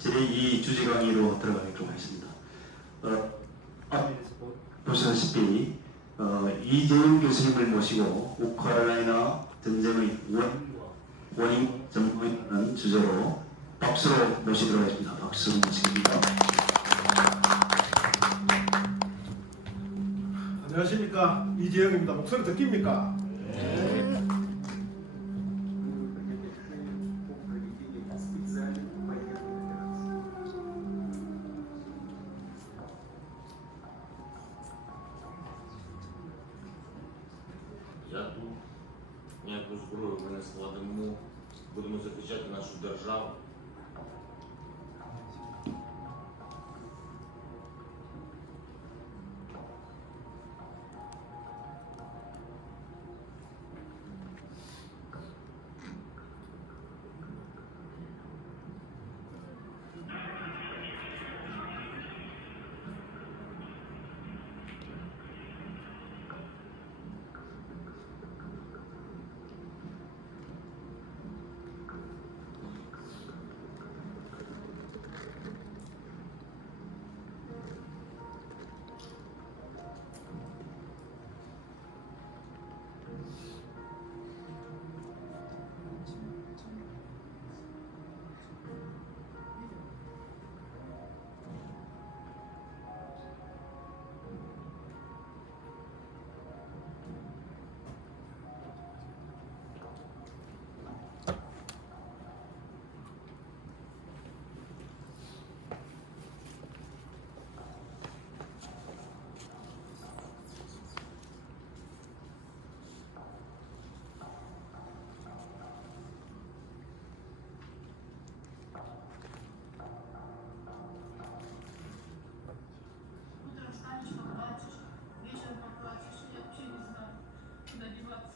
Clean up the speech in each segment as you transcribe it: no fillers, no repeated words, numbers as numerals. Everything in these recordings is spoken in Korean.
제2 주제 강의로 들어가도록 하겠습니다. 보시다시피 이재용 교수님을 모시고 우크라이나 전쟁의 원인 전문이라는 주제로 박수로 모시도록 하겠습니다. 박수 모십니다. 안녕하십니까, 이재영입니다. 목소리 듣깁니까? 네. Я тут ніяку зброю ми не складемо, будемо захищати нашу державу. Утром встанешь, поплачешь, вечером поплачешь. Я вообще не знаю, куда деваться.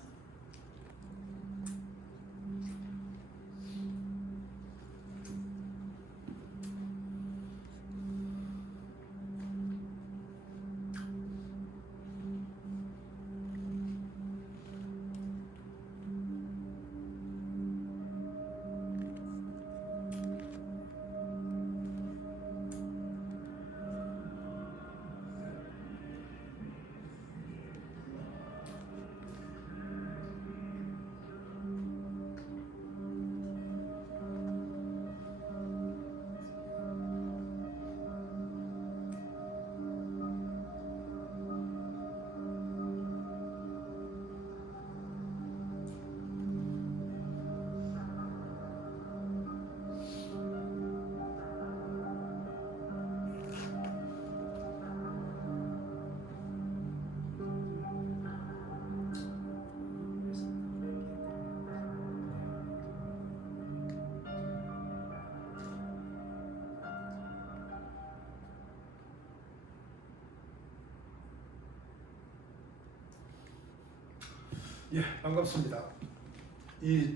예, 반갑습니다.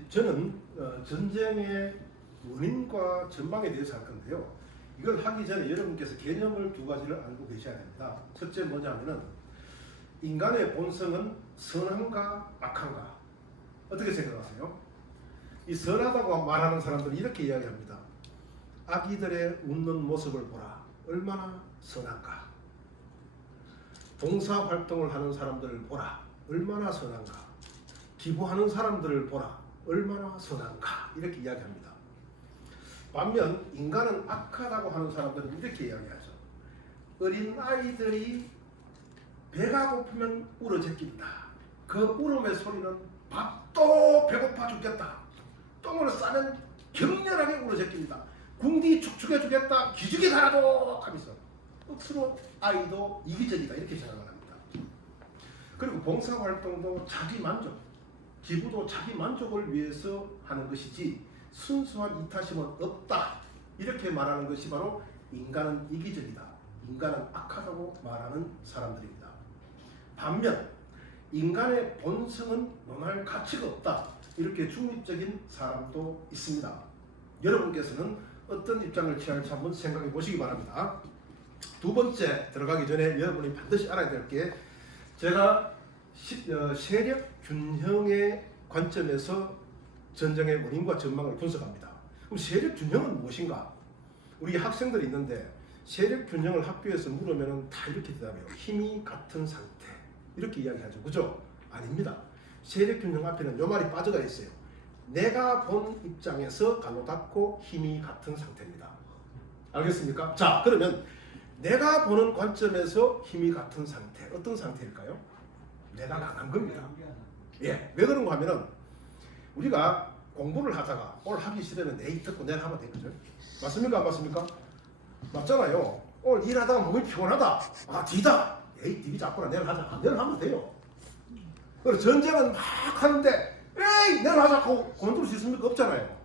저는 전쟁의 원인과 전망에 대해서 할 건데요. 이걸 하기 전에 여러분께서 개념을 두 가지를 알고 계셔야 됩니다. 첫째 뭐냐면은 인간의 본성은 선한가 악한가? 어떻게 생각하세요? 이 선하다고 말하는 사람들은 이렇게 이야기합니다. 아기들의 웃는 모습을 보라. 얼마나 선한가? 봉사활동을 하는 사람들을 보라. 얼마나 선한가? 기부하는 사람들을 보라. 얼마나 선한가? 이렇게 이야기합니다. 반면 인간은 악하다고 하는 사람들은 이렇게 이야기하죠. 어린 아이들이 배가 고프면 울어제낀다. 그 울음의 소리는 밥도 배고파 죽겠다. 똥을 싸면 격렬하게 울어제낍니다. 궁디 축축해 주겠다. 기죽이 가라도 하면서 억수로 아이도 이기적이다. 이렇게 생각을 합니다. 그리고 봉사활동도 자기 만족, 기부도 자기 만족을 위해서 하는 것이지 순수한 이타심은 없다. 이렇게 말하는 것이 바로 인간은 이기적이다. 인간은 악하다고 말하는 사람들입니다. 반면 인간의 본성은 논할 가치가 없다. 이렇게 중립적인 사람도 있습니다. 여러분께서는 어떤 입장을 취할지 한번 생각해 보시기 바랍니다. 두 번째 들어가기 전에 여러분이 반드시 알아야 될 게 제가 세력 균형의 관점에서 전쟁의 원인과 전망을 분석합니다. 그럼 세력 균형은 무엇인가? 우리 학생들이 있는데 세력 균형을 학교에서 물으면 다 이렇게 대답해요. 힘이 같은 상태. 이렇게 이야기하죠. 그죠? 아닙니다. 세력 균형 앞에는 요 말이 빠져가 있어요. 내가 본 입장에서 가로 닫고 힘이 같은 상태입니다. 알겠습니까? 자, 그러면 내가 보는 관점에서 힘이 같은 상태. 어떤 상태일까요? 내가 강한 겁니다. 예, 왜 그런가 하면은 우리가 공부를 하다가 오늘 하기 싫으면 내일 듣고 내일 하면 되거든요. 맞습니까? 안 맞습니까? 맞잖아요. 오늘 일하다가 몸이 피곤하다. 아, 뒤다. 에이, 뒤 잡거나 내일 하자. 내일 하면 돼요. 그리고 전쟁은 막 하는데 에이, 내일 하자고 그만둘 수 있습니까? 없잖아요.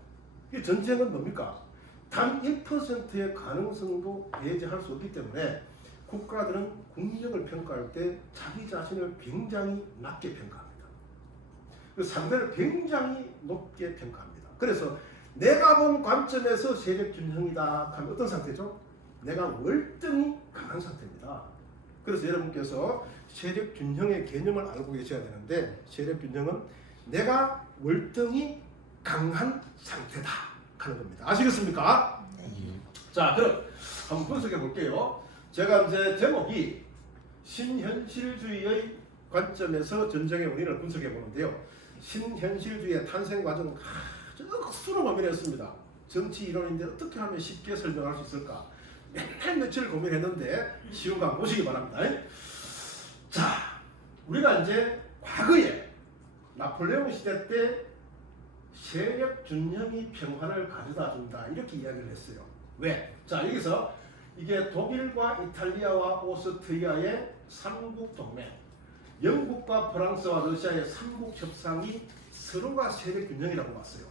이 전쟁은 뭡니까? 단 1%의 가능성도 배제할 수 없기 때문에 국가들은 국력을 평가할 때 자기 자신을 굉장히 낮게 평가합니다. 그 상대를 굉장히 높게 평가합니다. 그래서 내가 본 관점에서 세력 균형이다 하면 어떤 상태죠? 내가 월등히 강한 상태입니다. 그래서 여러분께서 세력 균형의 개념을 알고 계셔야 되는데 세력 균형은 내가 월등히 강한 상태다 하는 겁니다. 아시겠습니까? 자, 그럼 한번 분석해 볼게요. 제가 이제 제목이 신현실주의의 관점에서 전쟁의 원인을 분석해 보는데요. 신현실주의의 탄생 과정은 아주 수로 고민했습니다. 정치 이론인데 어떻게 하면 쉽게 설명할 수 있을까? 맨날 며칠 고민했는데 쉬운 거 보시기 바랍니다. 자, 우리가 이제 과거에 나폴레옹 시대 때 세력 균형이 평화를 가져다 준다 이렇게 이야기를 했어요. 왜? 자, 여기서 이게 독일과 이탈리아와 오스트리아의 삼국 동맹, 영국과 프랑스와 러시아의 삼국 협상이 서로가 세력 균형이라고 봤어요.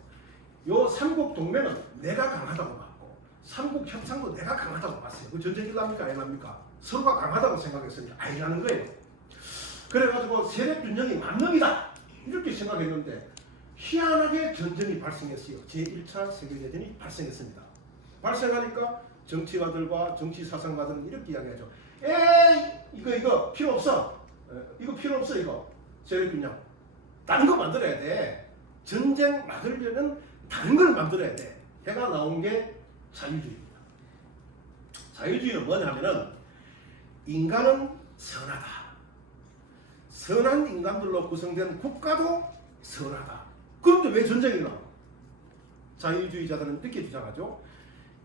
요 삼국 동맹은 내가 강하다고 봤고 삼국 협상도 내가 강하다고 봤어요. 그 전쟁 일납니까? 아니랍니까? 서로가 강하다고 생각했으니까 아니라는 거예요. 그래가지고 세력 균형이 만능이다 이렇게 생각했는데 희한하게 전쟁이 발생했어요. 제1차 세계대전이 발생했습니다. 발생하니까 정치가들과 정치사상가들은 이렇게 이야기하죠. 에이, 이거 필요 없어. 이거 필요 없어. 이거 세력균형 다른 거 만들어야 돼. 전쟁 막으려면 다른 걸 만들어야 돼. 해가 나온 게 자유주의입니다. 자유주의는 뭐냐면은 인간은 선하다. 선한 인간들로 구성된 국가도 선하다. 그런데 왜 전쟁이 나? 자유주의자들은 이렇게 주장하죠.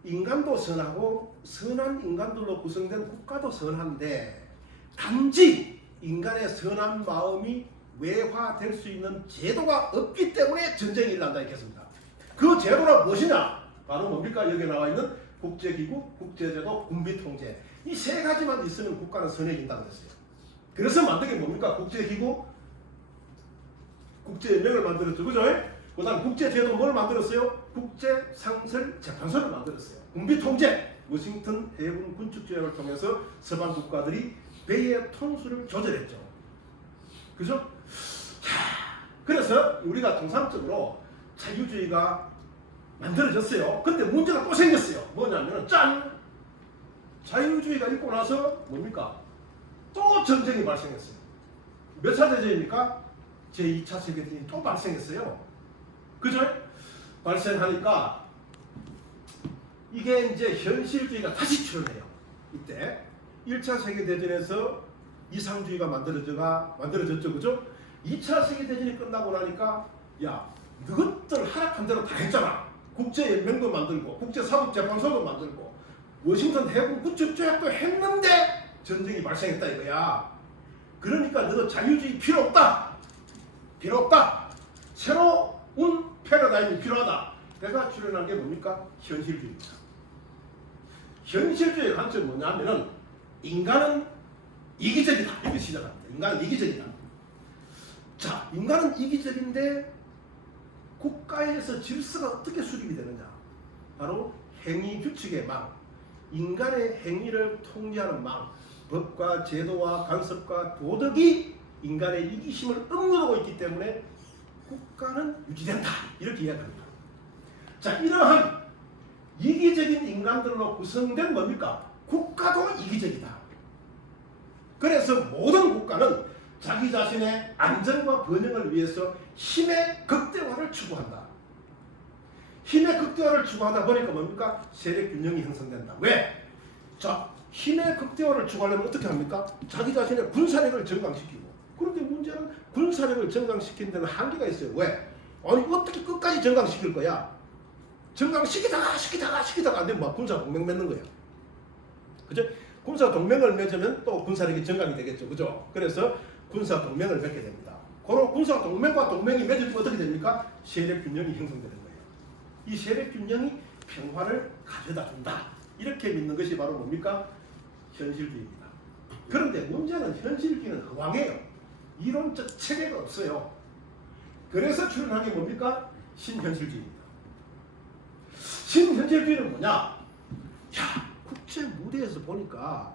인간도 선하고 선한 인간들로 구성된 국가도 선한데 단지 인간의 선한 마음이 외화될 수 있는 제도가 없기 때문에 전쟁이 일어난다 했습니다. 그 제도가 무엇이냐? 바로 뭡니까? 여기 나와 있는 국제기구, 국제제도, 군비통제 이 세 가지만 있으면 국가는 선해진다고 했어요. 그래서 만든 게 뭡니까? 국제기구, 국제연맹을 만들었죠. 그죠? 그 다음 국제제도 뭘 만들었어요? 국제상설재판소를 만들었어요. 군비통제, 워싱턴 해군 군축조약을 통해서 서방 국가들이 배의 톤수를 조절했죠. 그죠? 자, 그래서 우리가 통상적으로 자유주의가 만들어졌어요. 근데 문제가 또 생겼어요. 뭐냐면 짠! 자유주의가 있고 나서 뭡니까? 또 전쟁이 발생했어요. 몇 차 대전입니까? 제2차 세계대전이 또 발생했어요. 그죠? 발생하니까 이게 이제 현실주의가 다시 출현해요. 이때 1차 세계대전에서 이상주의가 만들어졌죠. 그죠? 2차 세계대전이 끝나고 나니까 야, 너희들 하락한 대로 다 했잖아. 국제연맹도 만들고 국제사법재판소도 만들고 워싱턴 해군 구축조약도 했는데 전쟁이 발생했다 이거야. 그러니까 너 자유주의 필요 없다. 필요 없다. 새로운 패러다임이 필요하다. 내가 출연한 게 뭡니까? 현실주의입니다. 현실주의의 관점은 뭐냐면은 인간은 이기적이다. 이렇게 시작합니다. 인간은 이기적이다. 자, 인간은 이기적인데 국가에서 질서가 어떻게 수립이 되느냐? 바로 행위 규칙의 망, 인간의 행위를 통제하는 망, 법과 제도와 간섭과 도덕이 인간의 이기심을 억누르고 있기 때문에 국가는 유지된다. 이렇게 이야기합니다. 자, 이러한 이기적인 인간들로 구성된 뭡니까? 국가도 이기적이다. 그래서 모든 국가는 자기 자신의 안전과 번영을 위해서 힘의 극대화를 추구한다. 힘의 극대화를 추구하다 보니까 뭡니까? 세력 균형이 형성된다. 왜? 자, 힘의 극대화를 추구하려면 어떻게 합니까? 자기 자신의 군사력을 정강시키고. 그런데 문제는 군사력을 정강시키는 데는 한계가 있어요. 왜? 아니 어떻게 끝까지 정강시킬 거야? 정강시키다가 안 되면 막 군사 동맹 맺는 거야. 그죠? 군사 동맹을 맺으면 또 군사력이 정강이 되겠죠. 그죠? 그래서 군사 동맹을 맺게 됩니다. 그런 군사 동맹과 동맹이 맺어지면 어떻게 됩니까? 세력 균형이 형성되는 거예요. 이 세력 균형이 평화를 가져다 준다. 이렇게 믿는 것이 바로 뭡니까? 현실주의입니다. 그런데 문제는 현실주의는 허황해요. 이론적 체계가 없어요. 그래서 출연한 게 뭡니까? 신현실주의입니다. 신현실주의는 뭐냐? 야, 국제 무대에서 보니까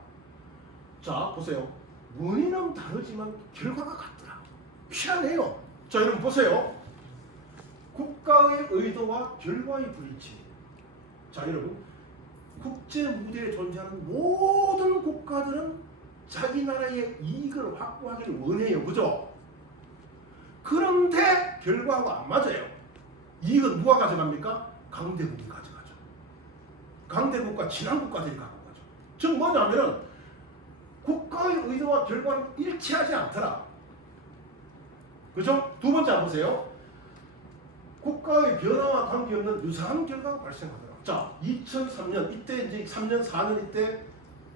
자 보세요. 문의는 다르지만 결과가 같더라. 희한해요. 자 여러분 보세요. 국가의 의도와 결과의 불일치. 자 여러분 국제 무대에 존재하는 모든 국가들은 자기 나라의 이익을 확보하기를 원해요. 그죠? 그런데 결과하고 안 맞아요. 이익은 누가 가져갑니까? 강대국이 가져가죠. 강대국과 친한국가들이 갖고 가죠. 즉 뭐냐면은 국가의 의도와 결과는 일치하지 않더라. 그죠? 두 번째 보세요. 국가의 변화와 관계없는 유사한 결과가 발생하더라. 자, 2003년 이때 이제 3년 4년 이때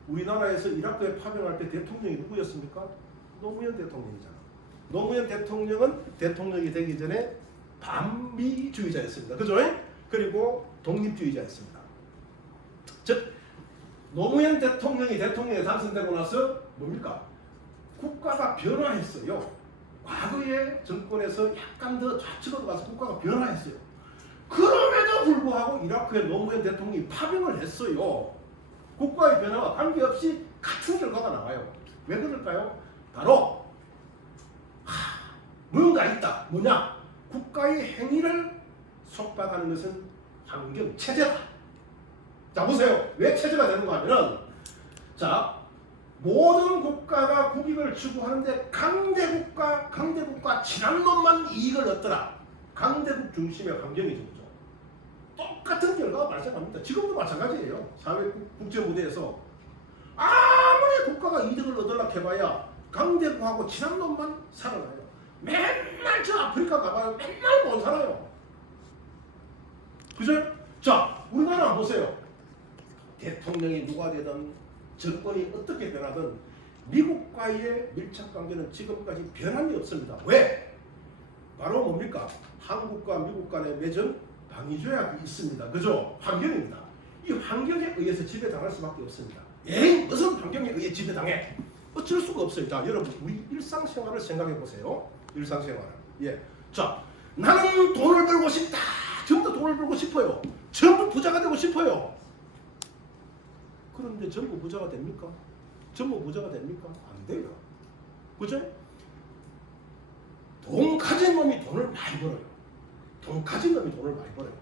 우리나라에서 이라크에 파병할 때 대통령이 누구였습니까? 노무현 대통령이잖아. 노무현 대통령은 대통령이 되기 전에 반미주의자였습니다. 그죠? 그리고 독립주의자였습니다. 즉 노무현 대통령이 대통령에 당선되고 나서 뭡니까? 국가가 변화했어요. 과거의 정권에서 약간 더 좌측으로 가서 국가가 변화했어요. 그럼에도 불구하고 이라크에 노무현 대통령이 파병을 했어요. 국가의 변화와 관계없이 같은 결과가 나와요. 왜 그럴까요? 바로 뭔가 있다. 뭐냐? 국가의 행위를 속박하는 것은 환경, 체제다. 자 보세요. 왜 체제가 되는가 하면은 자 모든 국가가 국익을 추구하는데 강대국과 친한 놈만 이익을 얻더라. 강대국 중심의 환경이죠. 그죠? 똑같은 결과가 발생합니다. 지금도 마찬가지예요. 사회 국제 무대에서 아무리 국가가 이득을 얻으려고 해봐야 강대국하고 친한 놈만 살아나요. 맨날 저 아프리카 가봐요. 맨날 못 살아요. 그죠? 자, 우리나라 보세요. 대통령이 누가 되든 정권이 어떻게 변하든 미국과의 밀착관계는 지금까지 변함이 없습니다. 왜? 바로 뭡니까? 한국과 미국 간에 맺은 방위조약이 있습니다. 그죠? 환경입니다. 이 환경에 의해서 지배당할 수밖에 없습니다. 에이 무슨 환경에 의해 지배당해? 어쩔 수가 없어요. 자 여러분 우리 일상생활을 생각해 보세요. 일상생활. 예. 자 나는 돈을 벌고 싶다. 전부 돈을 벌고 싶어요. 전부 부자가 되고 싶어요. 그런데 전부 부자가 됩니까? 전부 부자가 됩니까? 안 돼요. 그죠? 돈 가진 놈이 돈을 많이 벌어요. 돈 가진 놈이 돈을 많이 벌어요.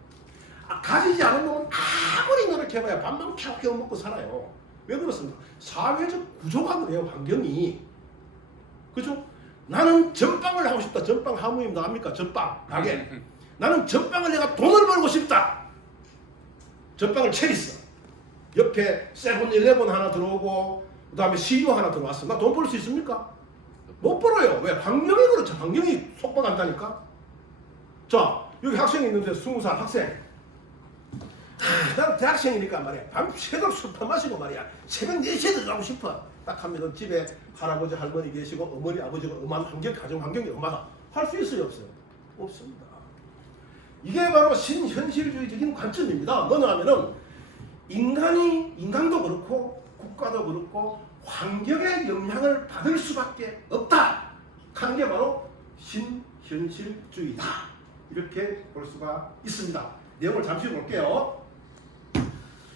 가지지 않은 놈은 아무리 노력해봐야 밥만 겨우겨우 먹고 살아요. 왜 그렇습니까? 사회적 구조가 그래요. 환경이. 그죠? 나는 전빵을 하고 싶다. 전빵 하모입니다. 압니까? 전빵 가게. 나는 전빵을 내가 돈을 벌고 싶다. 전빵을 채렸어. 옆에 세븐일레븐 하나 들어오고 그 다음에 CU 하나 들어왔어. 나 돈 벌 수 있습니까? 못 벌어요. 왜? 환경이 그렇죠. 환경이 속박한다니까. 자 여기 학생이 있는데 20살 학생. 나는 대학생이니까 말이야. 밤새도록 술 퍼마시고 말이야. 새벽 4시에 들어가고 싶어. 딱 하면 집에 할아버지 할머니 계시고 어머니 아버지가 엄한 환경 가정 환경이 엄하다. 할 수 있어요 없어요? 없습니다. 이게 바로 신현실주의적인 관점입니다. 뭐냐 하면은 인간도 그렇고 국가도 그렇고 환경의 영향을 받을 수밖에 없다 하는 게 바로 신현실주의다. 이렇게 볼 수가 있습니다. 내용을 잠시 볼게요.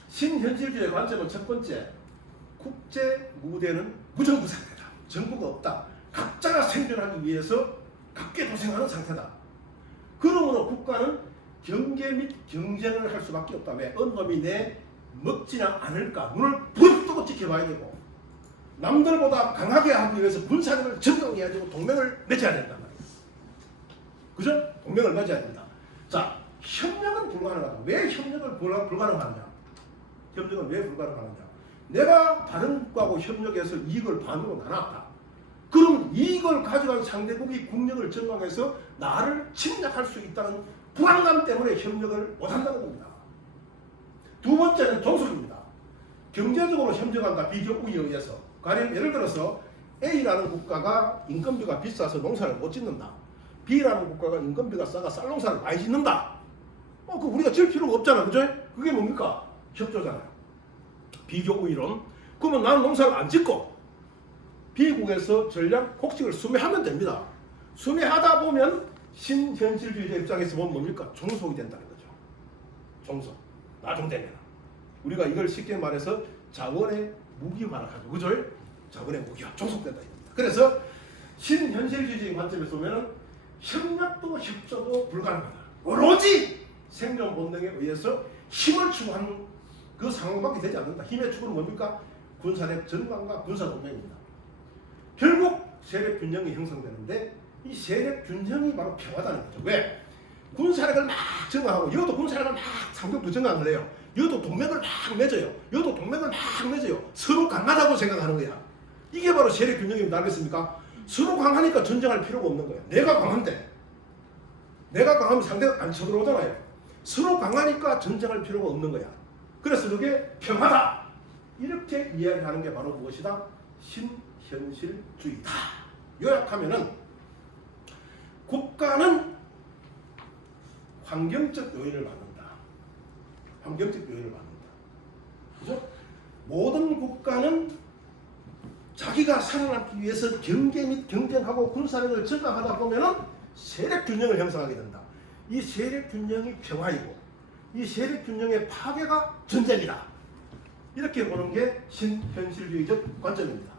신현실주의의 관점은 첫 번째, 국제 무대는 무정부 상태다. 정부가 없다. 각자가 생존하기 위해서 각계 도생하는 상태다. 그러므로 국가는 경계 및 경쟁을 할 수밖에 없다. 왜? 어느 놈이 내 먹지는 않을까 눈을 부릅 뜨고 지켜봐야 되고 남들보다 강하게 하기 위해서 군사력을 증강해야 되고 동맹을 맺어야 된단 말이에요. 그죠? 동맹을 맺어야 된다. 자, 협력은 불가능하다. 왜 협력을 불가능하느냐? 협력은 왜 불가능하느냐? 내가 다른 국가하고 협력해서 이익을 반으로 나눴다. 그럼 이익을 가져간 상대국이 국력을 전강해서 나를 침략할 수 있다는 불안감 때문에 협력을 못한다는 겁니다. 두 번째는 종속입니다. 경제적으로 협력한다. 비교 우위에 의해서. 가령 예를 들어서 A라는 국가가 인건비가 비싸서 농사를 못 짓는다. B라는 국가가 인건비가 싸가 쌀농사를 많이 짓는다. 그 우리가 질 필요가 없잖아. 그죠? 그게 뭡니까? 협조잖아요. 비교 우위론. 그러면 나는 농사를 안 짓고 B국에서 전략 곡식을 수매하면 됩니다. 수매하다 보면 신현실주의자 입장에서 보면 뭡니까? 종속이 된다는 거죠. 종속. 나중 되면. 우리가 이걸 쉽게 말해서 자원의 무기화라고 하죠. 그죠? 자원의 무기화. 종속된다. 그래서 신현실주의적인 관점에서 보면 협력도 협조도 불가능하다. 오로지 생존 본능에 의해서 힘을 추구하는 그 상황밖에 되지 않는다. 힘의 추구는 뭡니까? 군사력 전강과 군사동맹입니다. 결국 세력 균형이 형성되는데 이 세력 균형이 바로 평화다는 거죠. 왜? 군사력을 막 정강하고 여도 군사력을 막 상대도 정강을 해요. 여도 동맹을 막 맺어요. 여도 동맹을 막 맺어요. 서로 강하다고 생각하는 거야. 이게 바로 세력 균형입니다. 알겠습니까? 서로 강하니까 전쟁할 필요가 없는 거예요. 내가 강한데 내가 강하면 상대가 안 쳐들어오잖아요. 서로 강하니까 전쟁할 필요가 없는 거야. 그래서 그게 평화다. 이렇게 이야기하는 게 바로 무엇이다? 신현실주의다. 요약하면은 국가는 환경적 요인을 받는다. 환경적 요인을 받는다. 그죠? 모든 국가는 자기가 살아남기 위해서 경계 및 경쟁하고 군사력을 증강하다 보면은 세력 균형을 형성하게 된다. 이 세력 균형이 평화이고 이 세력 균형의 파괴가 전쟁이다. 이렇게 보는 게 신현실주의적 관점입니다.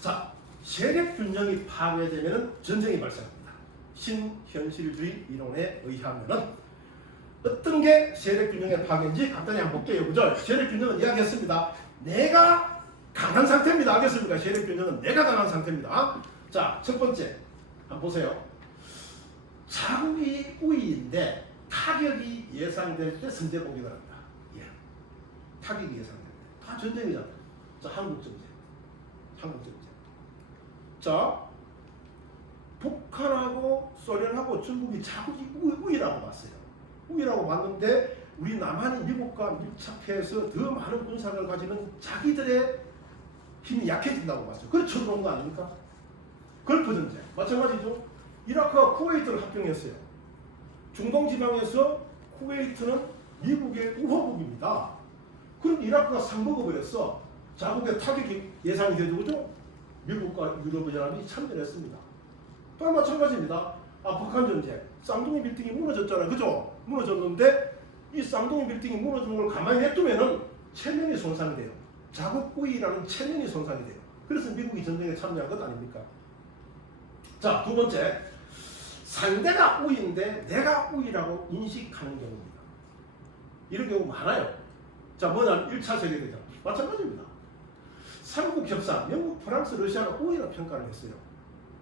자, 세력 균형이 파괴되면 전쟁이 발생합니다. 신현실주의 이론에 의하면은 어떤 게 세력 균형의 파괴인지 간단히 한번 볼게요. 그죠? 세력 균형은 이야기했습니다. 내가 강한 상태입니다. 알겠습니까? 세력 균형은 내가 강한 상태입니다. 자, 첫 번째 한번 보세요. 자국이 우위인데 타격이 예상될 때 선제 공격을 합니다. 예. 타격이 예상될 때. 다 전쟁이잖아요. 자, 한국 전쟁. 한국 전쟁. 자, 북한하고 소련하고 중국이 자국이 우위라고 봤어요. 우위라고 봤는데 우리 남한이 미국과 밀착해서 더 많은 군사를 가지는 자기들의 힘이 약해진다고 봤어요. 그걸 쳐들어온 거 아닙니까? 걸프 전쟁. 마찬가지죠. 이라크가 쿠웨이트를 합병했어요. 중동 지방에서 쿠웨이트는 미국의 우호국입니다. 그런데 이라크가 상먹어버렸어. 자국의 타격이 예상이 되죠. 그죠? 미국과 유럽연합이 참전했습니다. 또 마찬가지입니다. 북한 전쟁. 쌍둥이 빌딩이 무너졌잖아요. 그죠? 무너졌는데 이 쌍둥이 빌딩이 무너지는 걸 가만히 냅두면은 체면이 손상이 돼요. 자국 우위라는 체면이 손상이 돼요. 그래서 미국이 전쟁에 참여한 것 아닙니까? 자, 두 번째. 상대가 우위인데 내가 우위라고 인식하는 경우입니다. 이런 경우 많아요. 자, 뭐냐면 1차 세계대전. 마찬가지입니다. 삼국 협상, 영국, 프랑스, 러시아가 우위라고 평가를 했어요.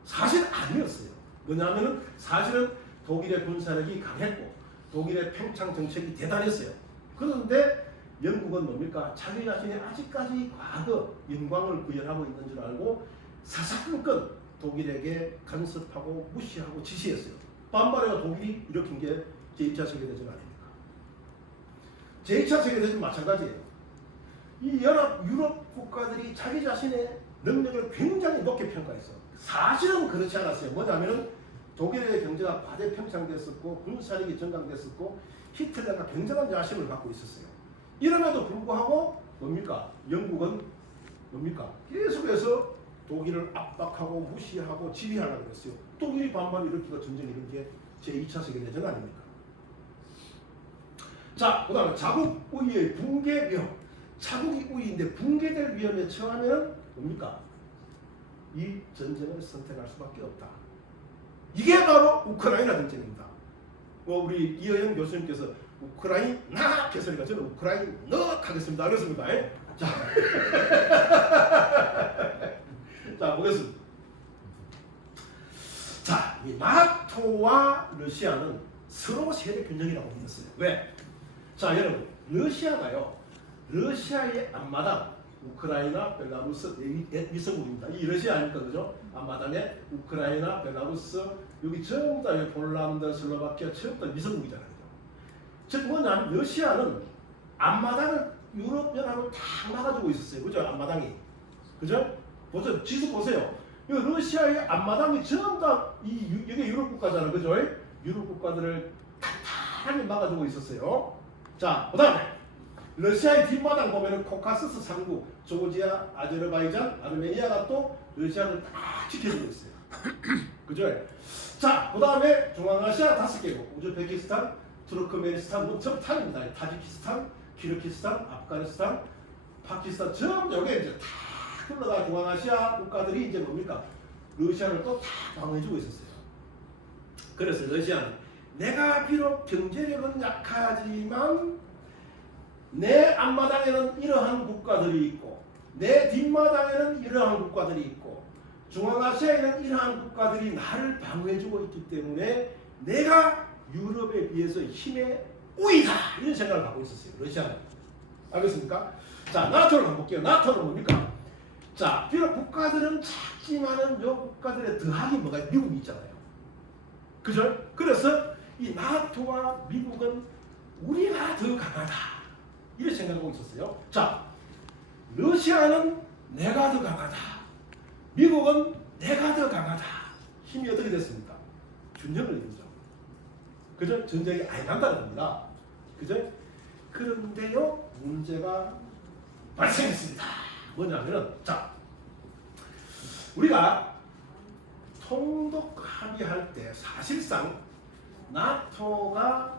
사실 아니었어요. 뭐냐면은 사실은 독일의 군사력이 강했고 독일의 평창 정책이 대단했어요. 그런데 영국은 뭡니까? 자기 자신이 아직까지 과거 영광을 구현하고 있는 줄 알고 사사건건 독일에게 간섭하고 무시하고 지시했어요. 반발해가 독일이 일으킨 게 제2차 세계대전 아닙니까? 제2차 세계대전 마찬가지예요. 이 연합 유럽 국가들이 자기 자신의 능력을 굉장히 높게 평가했어. 사실은 그렇지 않았어요. 뭐냐면은 독일의 경제가 과대평창됐었고 군사력이 증강됐었고 히틀러가 굉장한 야심을 갖고 있었어요. 이럼에도 불구하고 뭡니까? 영국은 뭡니까? 계속해서 독일을 압박하고 무시하고 지휘하려고 했어요. 독일이 반발을 일으키고 전쟁이 일은 게 제2차 세계대전 아닙니까? 자, 그 다음에 자국 우위의 붕괴 위험. 자국이 우위인데 붕괴될 위험에 처하면 뭡니까? 이 전쟁을 선택할 수밖에 없다. 이게 바로 우크라이나 전쟁입니다. 우리 이어영 교수님께서 우크라이나 했으니까 저는 우크라이너 하겠습니다. 알겠습니까? 자, 자 보겠습니다. 자, 이 나토와 러시아는 서로 세력 균형이라고 믿었어요. 왜? 자, 여러분, 러시아가요, 러시아의 앞마당, 우크라이나, 벨라루스, 미성국입니다. 이 러시아 아닙니까, 그죠? 앞마당에 우크라이나, 벨라루스, 여기 전부 다 폴란드, 슬로바키아 전부 다 미성국이잖아요. 즉 뭐냐면 러시아는 앞마당을 유럽연합을 다 막아주고 있었어요. 그죠? 앞마당이. 그죠? 보세요. 지수 보세요. 이 러시아의 앞마당이 전부 다 이게 유럽 국가잖아요. 그죠? 유럽 국가들을 탄탄하게 막아주고 있었어요. 자, 그 다음에 러시아의 뒷마당 보면은 코카서스 상부, 조지아, 아제르바이잔, 아르메니아가 또 러시아를 다 지켜주고 있어요. 그죠? 자, 그 다음에 중앙아시아 5개국, 우즈베키스탄, 투르크메니스탄, 뭐 전부 탄입니다. 타지키스탄, 키르기스탄, 아프가니스탄, 파키스탄 전부 여기 이제 다 흘러가 중앙아시아 국가들이 이제 뭡니까? 러시아를 또 다 방어해주고 있었어요. 그래서 러시아는 내가 비록 경제력은 약하지만 내 앞마당에는 이러한 국가들이 있고 내 뒷마당에는 이러한 국가들이 있고 중앙아시아에는 이러한 국가들이 나를 방어해주고 있기 때문에 내가 유럽에 비해서 힘의 우위다 이런 생각을 갖고 있었어요. 러시아는. 알겠습니까? 자, 나토를 한번 볼게요. 나토는 뭡니까? 자, 비록 국가들은 작지만은 요 국가들의 더하기 뭐가 미국이 있잖아요. 그죠? 그래서 이 나토와 미국은 우리가 더 강하다 이렇게 생각하고 있었어요. 자, 러시아는 내가 더 강하다. 미국은 내가 더 강하다. 힘이 어떻게 됐습니까? 균형을 이루죠. 그죠? 전쟁이 아예 난다는 겁니다. 그죠? 그런데요, 문제가 발생했습니다. 뭐냐면은, 자, 우리가 통독 합의할 때 사실상 나토가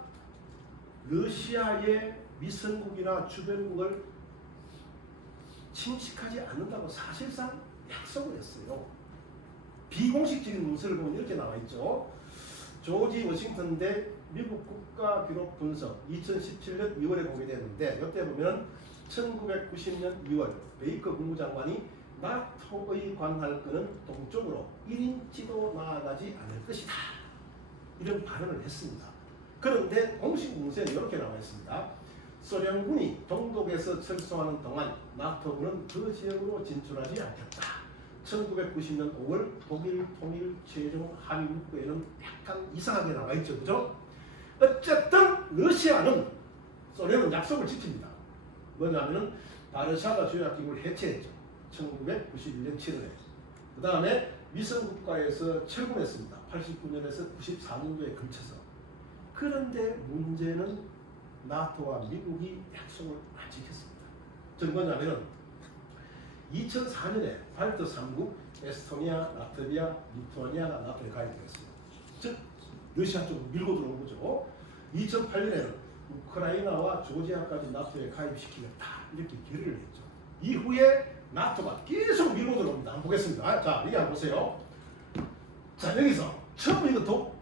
러시아의 미성국이나 주변국을 침식하지 않는다고 사실상 약속을 했어요. 비공식적인 문서를 보면 이렇게 나와 있죠. 조지 워싱턴 대 미국 국가기록 분석 2017년 2월에 공개됐는데 이때 보면 1990년 2월 베이커 국무장관이 나토의 관할권은 동쪽으로 1인치도 나아가지 않을 것이다. 이런 발언을 했습니다. 그런데 공식 문서에는 이렇게 나와 있습니다. 소련군이 동독에서 철수하는 동안 나토군은 그 지역으로 진출하지 않겠다. 1990년 5월 독일 통일 최종 합의 문구에는 약간 이상하게 나와 있죠. 그죠? 어쨌든 러시아는 소련은 약속을 지킵니다. 뭐냐면은 바르샤바 조약기구를 해체했죠. 1991년 7월에. 그 다음에 미성국가에서 철군했습니다. 89년에서 94년도에 걸쳐서. 그런데 문제는 나토와 미국이 약속을 안 지켰습니다. 즉 뭐냐면은 2004년에 발트 3국 에스토니아, 라트비아, 리투아니아가 나토에 가입되었어요. 즉 러시아 쪽으로 밀고 들어온 거죠. 2008년에는 우크라이나와 조지아까지 나토에 가입시키겠다 이렇게 결의를 했죠. 이후에 나토가 계속 밀고 들어옵니다. 한번 보겠습니다. 자, 여기 한번 보세요. 자, 여기서 처음 이거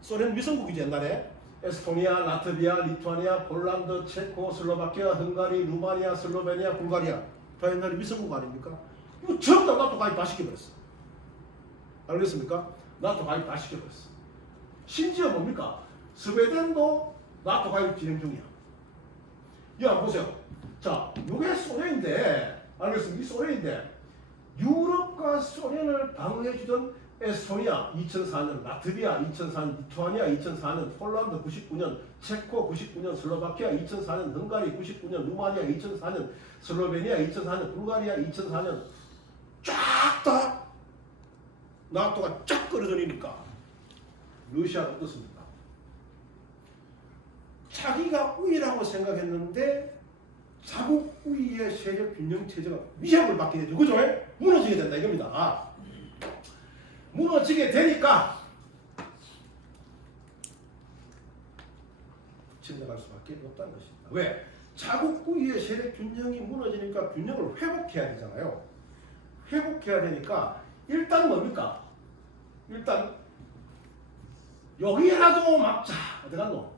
소련 미성국이지 옛날에 에스토니아, 라트비아, 리투아니아, 폴란드, 체코, 슬로바키아, 헝가리, 루마니아, 슬로베니아, 불가리아 다 옛날에 미성국 아닙니까? 이거 전부 다 나토 가입 다 시켜버렸어. 알겠습니까? 나토 가입 다 시켜버렸어. 심지어 뭡니까? 스웨덴도 나토 가입 진행 중이야. 이거 한번 보세요. 자, 이게 소련인데, 알겠습니까? 이 소련인데 유럽과 소련을 방어해주던 에스토니아 2004년, 라트비아 2004년, 리투아니아 2004년, 폴란드 99년, 체코 99년, 슬로바키아 2004년, 헝가리 99년, 루마니아 2004년, 슬로베니아 2004년, 불가리아 2004년 쫙 다 나토가 쫙 끌어들이니까 러시아가 어떻습니까? 자기가 우위라고 생각했는데 자국 우위의 세력 균형 체제가 위협을 받게 되죠. 그죠? 무너지게 된다 이겁니다. 무너지게 되니까 침략할 수밖에 없다는 것입니다. 왜? 자국 우위의 세력 균형이 무너지니까 균형을 회복해야 되잖아요. 회복해야 되니까 일단 뭡니까? 일단 여기라도 막자. 어디 갔노?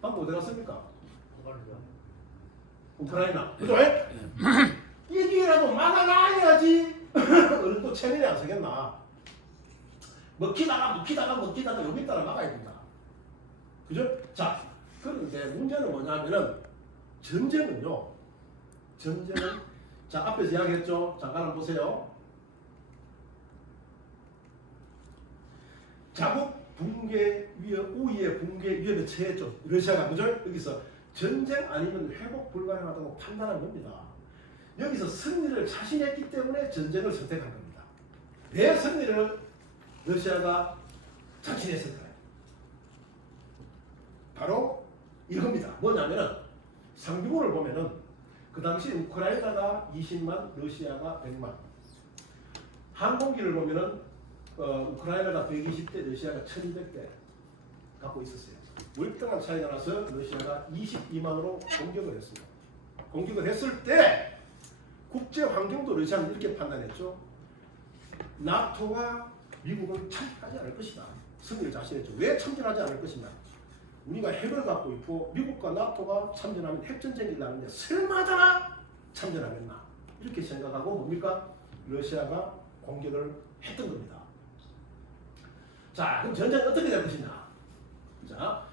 방금 어디 갔습니까? 우크라이나. 그죠? 여기라도 막아놔야지 어느 또 체면이 안 서겠나. 먹히다가 여기 따라 막아야 된다. 그죠? 자, 그런데 문제는 뭐냐면은 전쟁은 자 앞에서 이야기했죠. 잠깐 한번 보세요. 자국 붕괴 우위의 붕괴 위협에 처했죠. 러시아가 그죠? 여기서 전쟁 아니면 회복 불가능하다고 판단한 겁니다. 여기서 승리를 자신했기 때문에 전쟁을 선택한 겁니다. 왜 승리를 러시아가 자신했을까요? 바로 이겁니다. 뭐냐면은 상비군을 보면은 그 당시 우크라이나가 20만, 러시아가 100만. 항공기를 보면은 우크라이나가 120대, 러시아가 1200대 갖고 있었어요. 월등한 차이가 나서 러시아가 22만으로 공격을 했습니다. 공격을 했을 때 국제 환경도 러시아는 이렇게 판단했죠. 나토와 미국은 참전하지 않을 것이다. 승리를 자신했죠. 왜 참전하지 않을 것이냐? 우리가 핵을 갖고 있고 미국과 나토가 참전하면 핵전쟁이 나는데 설마다 참전하겠나? 이렇게 생각하고 뭡니까? 러시아가 공격을 했던 겁니다. 자, 그럼 전쟁은 어떻게 될 것이냐? 자,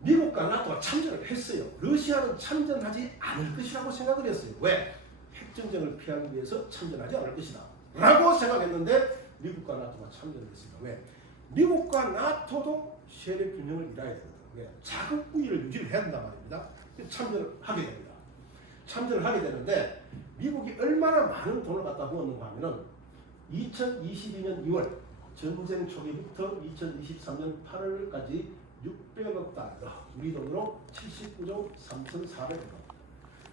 미국과 나토가 참전을 했어요. 러시아는 참전하지 않을 것이라고 생각을 했어요. 왜? 핵전쟁을 피하기 위해서 참전하지 않을 것이다. 라고 생각했는데 미국과 나토가 참전을 했습니다. 왜? 미국과 나토도 세력 균형을 이뤄야 되거든요. 왜? 자국 우위를 유지를 해야 된단 말입니다. 참전을 하게 됩니다. 참전을 하게 되는데 미국이 얼마나 많은 돈을 갖다 부었는가 하면은 2022년 2월 전쟁 초기부터 2023년 8월까지 600억 달러, 우리 돈으로 79조 3,400억 원.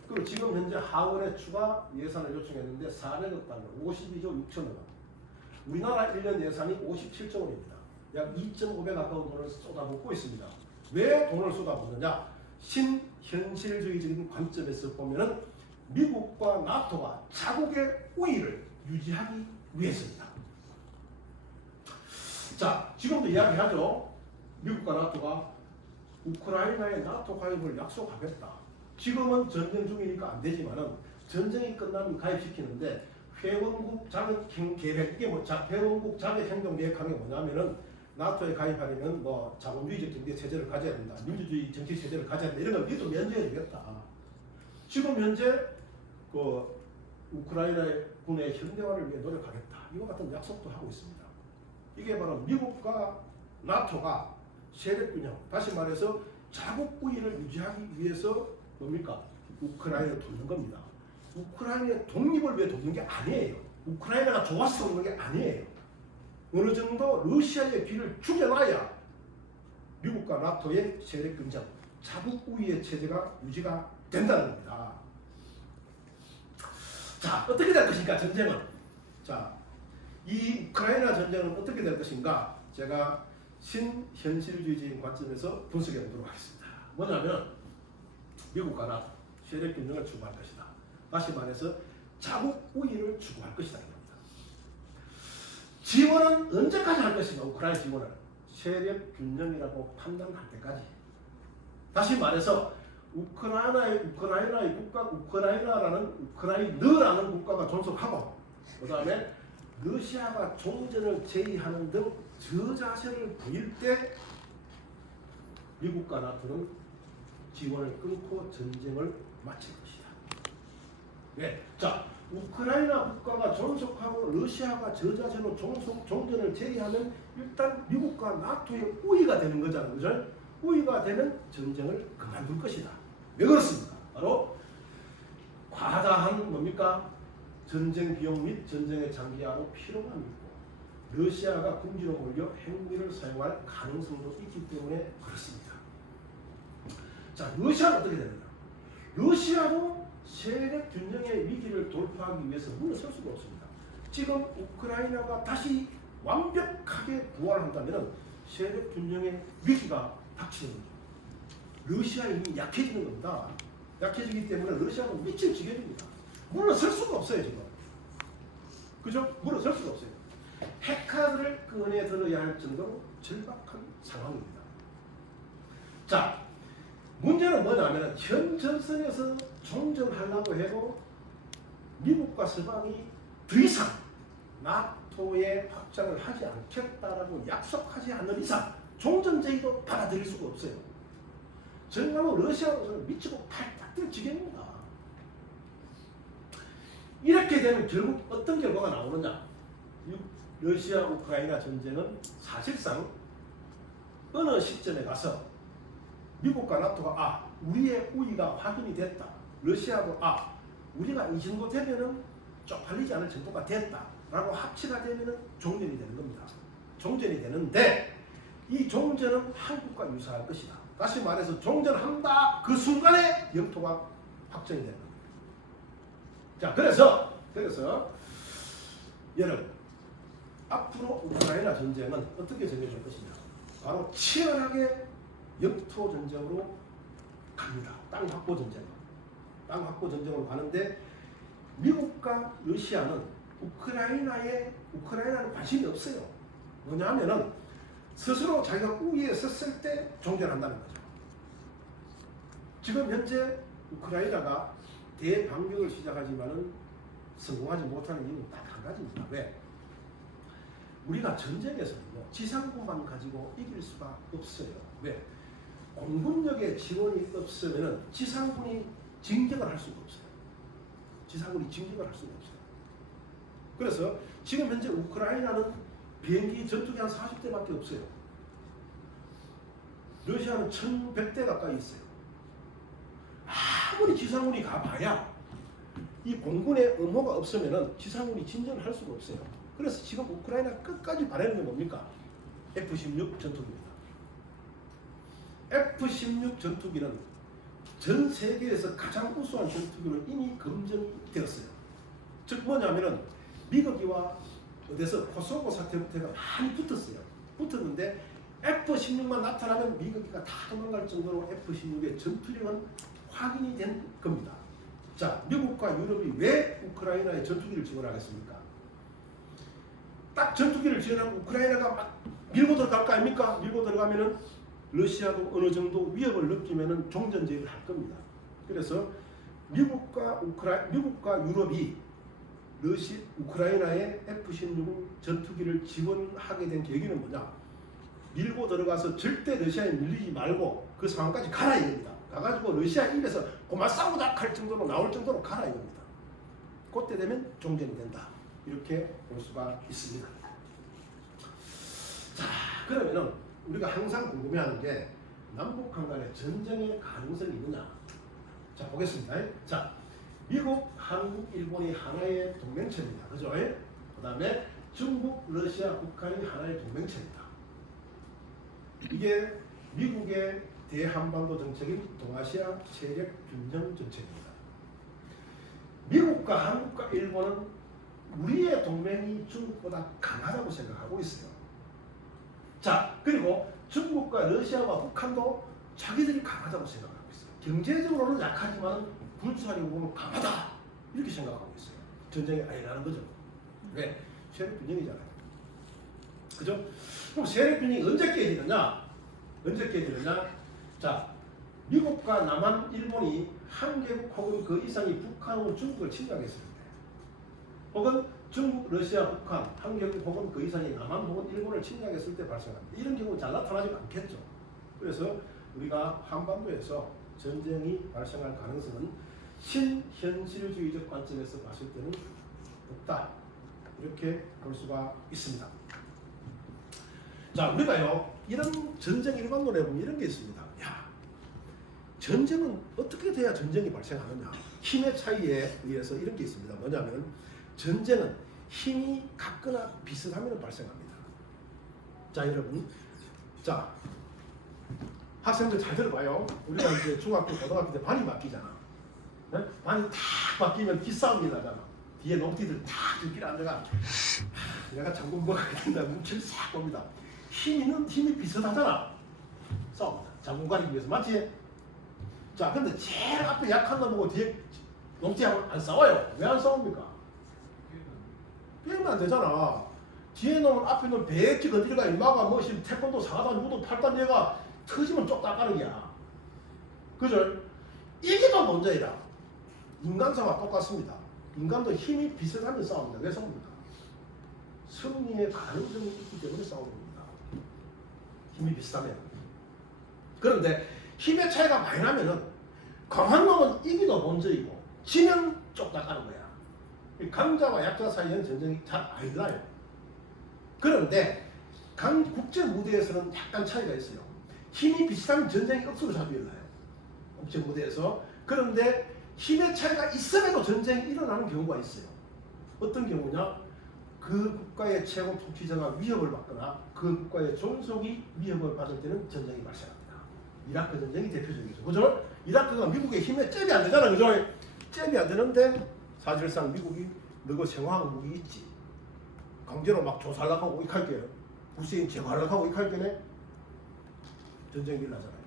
그리고 지금 현재 하원에 추가 예산을 요청했는데 400억 달러, 52조 6천억 원. 우리나라 1년 예산이 57조 원입니다. 약 2,500 가까운 돈을 쏟아붓고 있습니다. 왜 돈을 쏟아붓느냐? 신현실주의적인 관점에서 보면은 미국과 나토가 자국의 우위를 유지하기 위해서입니다. 자, 지금도 이야기하죠. 미국과 나토가 우크라이나의 나토 가입을 약속하겠다. 지금은 전쟁 중이니까 안 되지만은 전쟁이 끝나면 가입시키는데 회원국 자격 계획, 이게 뭐 회원국 자격 행동 계획한 게 뭐냐면은 나토에 가입하려면 뭐 자본주의적 경제 체제를 가져야 된다, 민주주의 정치 체제를 가져야 된다, 이런 걸 미도 면제해 주겠다. 지금 현재 그 우크라이나 군의 현대화를 위해 노력하겠다, 이와 같은 약속도 하고 있습니다. 이게 바로 미국과 나토가 세력균형, 다시 말해서 자국 우위를 유지하기 위해서 뭡니까? 우크라이나를 돕는 겁니다. 우크라이나의 독립을 위해 돕는 게 아니에요. 우크라이나가 좋아서 돕는 게 아니에요. 어느 정도 러시아의 길을 죽여놔야 미국과 나토의 세력균형, 자국 우위의 체제가 유지가 된다는 겁니다. 자, 어떻게 될 것인가, 전쟁은? 자, 이 우크라이나 전쟁은 어떻게 될 것인가? 제가 신현실주의적인 관점에서 분석해 보도록 하겠습니다. 뭐냐면 미국과 나토 세력균형을 추구할 것이다. 다시 말해서 자국 우위를 추구할 것이다. 지원은 언제까지 할 것인가? 우크라이나 지원을 세력균형이라고 판단할 때까지. 다시 말해서 우크라이나의 국가, 우크라이나라는 국가가 존속하고, 그 다음에 러시아가 종전을 제의하는 등 저자세를 보일 때 미국과 나토는 지원을 끊고 전쟁을 마칠 것이다. 네. 자, 우크라이나 국가가 존속하고 러시아가 저자세로 종전을 제의하면 일단 미국과 나토의 우위가 되는 거잖아요. 그죠? 우위가 되면 전쟁을 그만둘 것이다. 왜 그렇습니까? 바로 과다한 뭡니까? 전쟁 비용 및 전쟁의 장기화로 피로감이 있고 러시아가 군지로 몰려 핵무기를 사용할 가능성도 있기 때문에 그렇습니다. 자, 러시아는 어떻게 되는가? 러시아도 세력 균형의 위기를 돌파하기 위해서 물러설 수가 없습니다. 지금 우크라이나가 다시 완벽하게 부활한다면 세력 균형의 위기가 닥치는 거죠. 러시아는 이미 약해지는 겁니다. 약해지기 때문에 러시아는 미칠 지경입니다. 물러설 수가 없어요, 지금. 그죠? 물러설 수가 없어요. 핵카드를 꺼내 들어야 할 정도로 절박한 상황입니다. 자, 문제는 뭐냐면 현 전선에서 종전하려고 해도 미국과 서방이 더 이상 영토의 확장을 하지 않겠다라고 약속하지 않는 이상 종전제의도 받아들일 수가 없어요. 정말로 러시아는 미치고 팔딱 뛸 지경입니다. 이렇게 되면 결국 어떤 결과가 나오느냐? 러시아 우크라이나 전쟁은 사실상 어느 시점에 가서 미국과 나토가 우리의 우위가 확인이 됐다. 러시아도 우리가 이 정도 되면은 쪽팔리지 않을 정도가 됐다라고 합치가 되면은 종전이 되는 겁니다. 종전이 되는데 이 종전은 한국과 유사할 것이다. 다시 말해서 종전한다 그 순간에 영토가 확정이 되는 겁니다. 자, 그래서 여러분 앞으로 우크라이나 전쟁은 어떻게 전개될 것이냐? 바로 치열하게 영토 전쟁으로 갑니다. 땅 확보 전쟁으로 가는데 미국과 러시아는 우크라이나는 관심이 없어요. 뭐냐면은 스스로 자기가 우위에 섰을 때 종전한다는 거죠. 지금 현재 우크라이나가 대반격을 시작하지만은 성공하지 못하는 이유는 딱 한 가지입니다. 왜? 우리가 전쟁에서는요 지상군만 가지고 이길 수가 없어요. 왜? 공군력의 지원이 없으면은 지상군이 진격을 할 수가 없어요. 그래서 지금 현재 우크라이나는 비행기 전투기 한 40대밖에 없어요. 러시아는 1100대 가까이 있어요. 아무리 지상군이 가봐야 이 공군의 음호가 없으면은 지상군이 진전을 할 수가 없어요. 그래서 지금 우크라이나 끝까지 바라는 게 뭡니까? F-16 전투기입니다. F-16 전투기는 전 세계에서 가장 우수한 전투기로 이미 검증이 되었어요. 즉 뭐냐면은 미국이와 어디서 코소보 사태부터가 많이 붙었는데 F-16만 나타나면 미국이가 다 도망갈 정도로 F-16의 전투력은 확인이 된 겁니다. 자, 미국과 유럽이 왜 우크라이나에 전투기를 지원하겠습니까? 딱 전투기를 지원하면 우크라이나가 막 밀고 들어갈 거 아닙니까? 밀고 들어가면은 러시아도 어느 정도 위협을 느끼면은 종전제의를 할 겁니다. 그래서 미국과 유럽이 우크라이나의 F-16 전투기를 지원하게 된 계기는 뭐냐? 밀고 들어가서 절대 러시아에 밀리지 말고 그 상황까지 가라 이겁니다. 가가지고 러시아 입에서 고마 싸우자 할 정도로 나올 정도로 가라 이겁니다. 그때 되면 종전이 된다. 이렇게 볼 수가 있습니다. 자, 그러면은 우리가 항상 궁금해하는 게 남북한 간의 전쟁의 가능성이 있느냐? 자, 보겠습니다. 자, 미국, 한국, 일본이 하나의 동맹체입니다. 그죠? 그 다음에 중국, 러시아, 북한이 하나의 동맹체입니다. 이게 미국의 대한반도 정책인 동아시아 세력 균형 정책입니다. 미국과 한국과 일본은 우리의 동맹이 중국보다 강하다고 생각하고 있어요. 자, 그리고 중국과 러시아와 북한도 자기들이 강하다고 생각하고 있어요. 경제적으로는 약하지만 군사력으로 보면 강하다 이렇게 생각하고 있어요. 전쟁이 아예 나는 거죠. 왜? 세력 균형이잖아요. 그죠? 그럼 세력 균형이 언제 깨지느냐? 자, 미국과 남한, 일본이 한 개국 혹은 그 이상이 북한으로 중국을 침략했을 때, 혹은 중국, 러시아, 북한 한 개국 혹은 그 이상이 남한 혹은 일본을 침략했을 때 발생합니다. 이런 경우 잘 나타나지 않겠죠. 그래서 우리가 한반도에서 전쟁이 발생할 가능성은 신현실주의적 관점에서 봤을 때는 없다. 이렇게 볼 수가 있습니다. 자, 우리가요 이런 전쟁 일반론에 보면 이런 게 있습니다. 야, 전쟁은 어떻게 돼야 전쟁이 발생하느냐? 힘의 차이에 의해서 이런 게 있습니다. 뭐냐면 전쟁은 힘이 같거나 비슷하면 발생합니다. 자, 여러분, 자, 학생들 잘 들어봐요. 우리가 이제 중학교, 고등학교 때 반이 바뀌잖아. 네? 반이 탁 바뀌면 기싸움이 나잖아. 뒤에 농티들 탁 들끼리 앉아가. 내가 장군 먹어야 된다. 뭉치를 싹 봅니다. 힘이 비슷하잖아. 싸웁니다. 장군 가리기 위해서. 맞지? 자, 근데 제일 앞에 약한 거 보고 뒤에 농티하고 안 싸워요. 왜 안 싸웁니까? 깨면 안 되잖아. 뒤에 놈은 앞에 놈 배액지 건드리가 이마가 뭐시 태권도 4단, 유도 8단 얘가 터지면 쪽 닦아는 게야. 그죠? 이게 더 문제이다. 인간사와 똑같습니다. 인간도 힘이 비슷하면 싸웁니다. 왜 싸웁니까? 승리의 가능성이 있기 때문에 싸우는 겁니다. 힘이 비슷하면. 그런데 힘의 차이가 많이 나면은 강한 놈은 이기도 먼저이고 지면 쫓아가는 거야. 강자와 약자 사이에는 전쟁이 잘 안 일어나요. 그런데 국제 무대에서는 약간 차이가 있어요. 힘이 비슷한 전쟁이 억수로 자주 일어나요. 국제 무대에서. 그런데 힘의 차이가 있음에도 전쟁이 일어나는 경우가 있어요. 어떤 경우냐? 그 국가의 최고 통치자가 위협을 받거나 그 국가의 종속이 위협을 받을 때는 전쟁이 발생합니다. 이라크 전쟁이 대표적이죠. 그죠? 이라크가 미국의 힘에 잽이 안 되잖아. 그죠? 잽이 안 되는데 사실상 미국이 너그 생화학 무기 있지. 강제로 막 조살락하고 이칼게 후세인 제거하려고 이칼게네. 전쟁이 일어나잖아요.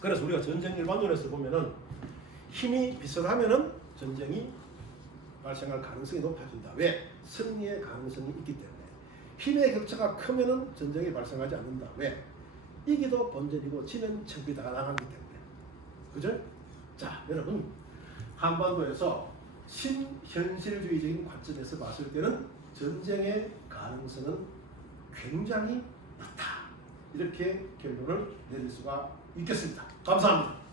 그래서 우리가 전쟁 일반론에서 보면은 힘이 비슷하면은 전쟁이 발생할 가능성이 높아진다. 왜? 승리의 가능성이 있기 때문에. 힘의 격차가 크면은 전쟁이 발생하지 않는다. 왜? 이기도 본전이고 지는 척비다 나가기 때문에. 그죠? 자, 여러분 한반도에서 신현실주의적인 관점에서 봤을 때는 전쟁의 가능성은 굉장히 낮다. 이렇게 결론을 내릴 수가 있겠습니다. 감사합니다.